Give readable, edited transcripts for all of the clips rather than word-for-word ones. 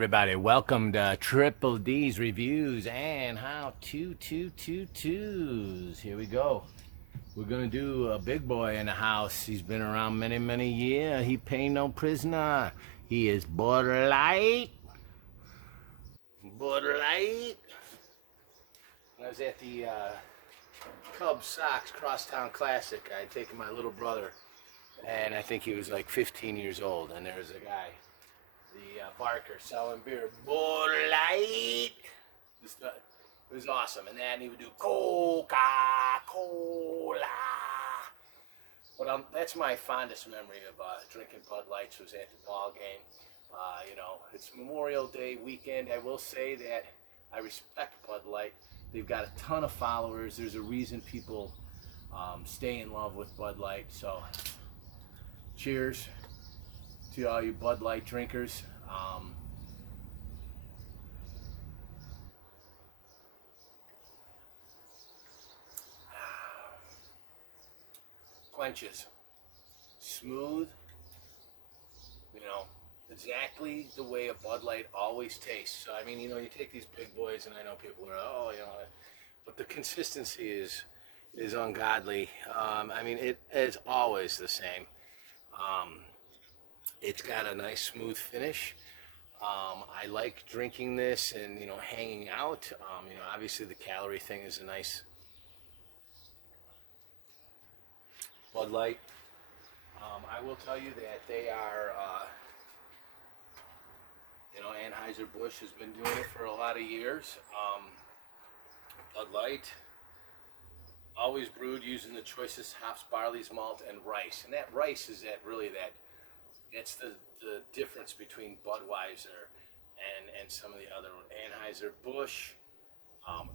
Everybody, welcome to Triple D's Reviews and How to Twos. Here we go. We're gonna do a big boy in the house. He's been around many years. He pay no prisoner. He is Bud Light. Bud Light. I was at the Cubs Sox Crosstown Classic. I had taken my little brother, and I think he was like 15 years old. And there was a guy, the barker, selling beer. Bud Light. It was awesome. And then he would do Coca-Cola. But that's my fondest memory of drinking Bud Lights was at the ball game. It's Memorial Day weekend. I will say that I respect Bud Light. They've got a ton of followers. There's a reason people stay in love with Bud Light. So, cheers to all you Bud Light drinkers. Quenches. Smooth, exactly the way a Bud Light always tastes. So, I mean, you take these big boys, and I know people are, but the consistency is ungodly. I mean, it is always the same. It's got a nice smooth finish. I like drinking this and hanging out. Obviously the calorie thing is a nice Bud Light. I will tell you that they are, Anheuser-Busch has been doing it for a lot of years. Bud Light, always brewed using the choicest hops, barley's malt, and rice. And that rice is that's the difference between Budweiser and some of the other Anheuser-Busch.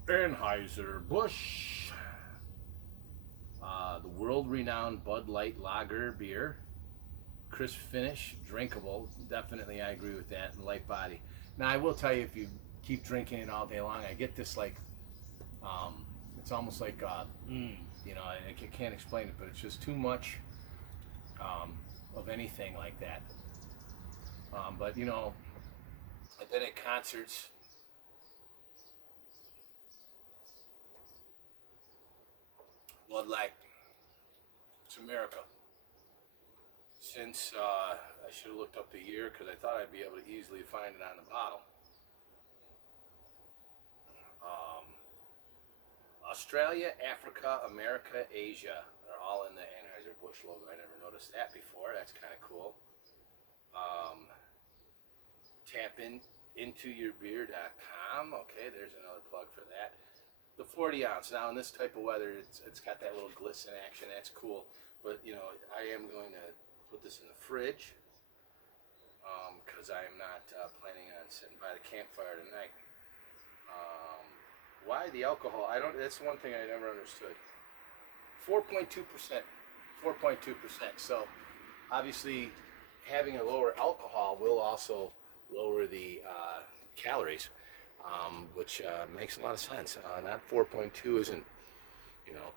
Anheuser-Busch. The world-renowned Bud Light Lager beer. Crisp finish, drinkable. Definitely, I agree with that. And light body. Now, I will tell you, if you keep drinking it all day long, I get this it's almost like, I can't explain it, but it's just too much of anything like that. But I've been at concerts. Bud Light. It's America. Since I should have looked up the year because I thought I'd be able to easily find it on the bottle. Australia, Africa, America, Asia are all in the Anheuser-Busch logo. I never noticed that before. That's kind of cool. Tap into yourbeer.com. Okay, there's another plug for that. The 40 ounce. Now in this type of weather, it's got that little glisten action. That's cool. But I am going to put this in the fridge because I am not planning on sitting by the campfire tonight. Why the alcohol? That's one thing I never understood. 4.2%. 4.2%. So obviously, having a lower alcohol will also lower the calories, which makes a lot of sense. Not 4.2 isn't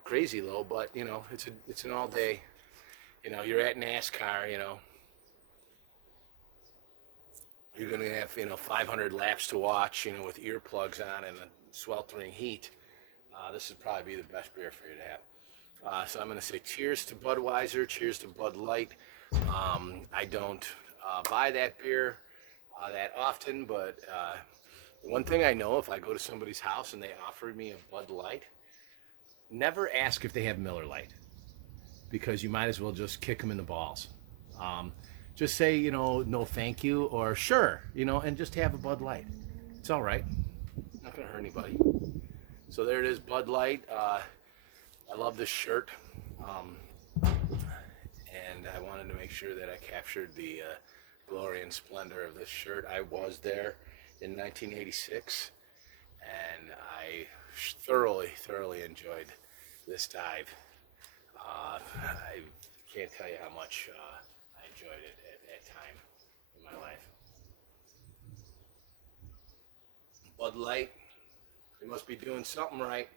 crazy low, but it's an all day. You're at NASCAR. You're gonna have 500 laps to watch. With earplugs on and the sweltering heat. This would probably be the best beer for you to have. So I'm gonna say cheers to Budweiser. Cheers to Bud Light. I don't buy that beer that often, but one thing I know, if I go to somebody's house and they offer me a Bud Light, never ask if they have Miller Lite, because you might as well just kick them in the balls. Just say, no thank you, or sure, and just have a Bud Light. It's all right. Not going to hurt anybody. So there it is, Bud Light. I love this shirt. And I wanted to make sure that I captured the glory and splendor of this shirt. I was there in 1986, and I thoroughly enjoyed this dive. I can't tell you how much I enjoyed it at that time in my life. Bud Light, they must be doing something right.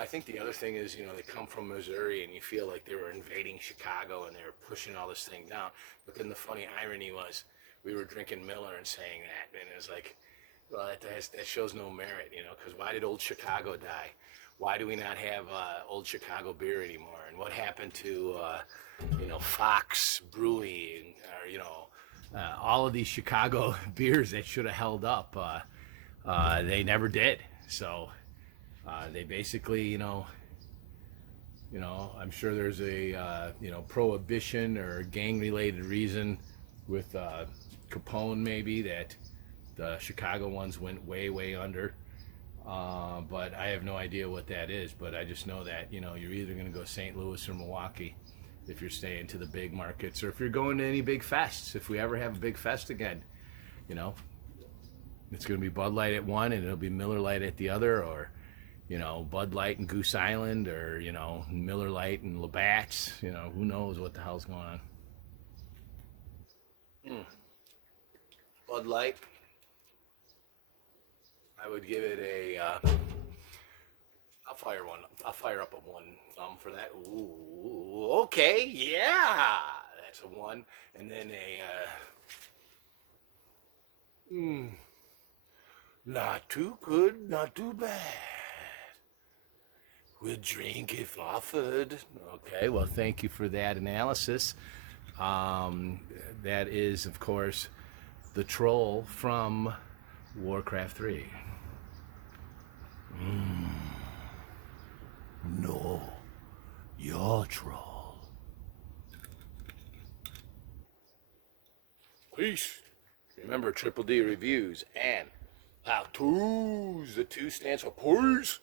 I think the other thing is, they come from Missouri, and you feel like they were invading Chicago and they were pushing all this thing down. But then the funny irony was, we were drinking Miller and saying that, and it was like, well, that shows no merit, you know, because why did Old Chicago die? Why do we not have Old Chicago beer anymore? And what happened to, Fox Brewing, or, all of these Chicago beers that should have held up? They never did. So they basically, I'm sure there's a, prohibition or gang-related reason with Capone maybe that the Chicago ones went way, way under. But I have no idea what that is. But I just know that, you're either going to go St. Louis or Milwaukee if you're staying to the big markets, or if you're going to any big fests. If we ever have a big fest again, it's going to be Bud Light at one and it'll be Miller Lite at the other, or, Bud Light and Goose Island, or, Miller Lite and Labatt's. Who knows what the hell's going on. Bud Light, I would give it a. I'll fire up a one thumb for that. Ooh, okay, yeah, that's a one, and then not too good, not too bad. Would drink if offered. Okay, well, thank you for that analysis. That is, of course, the troll from Warcraft 3. No, you're troll. Peace. Remember, Triple D reviews and how twos. The two stands for peace.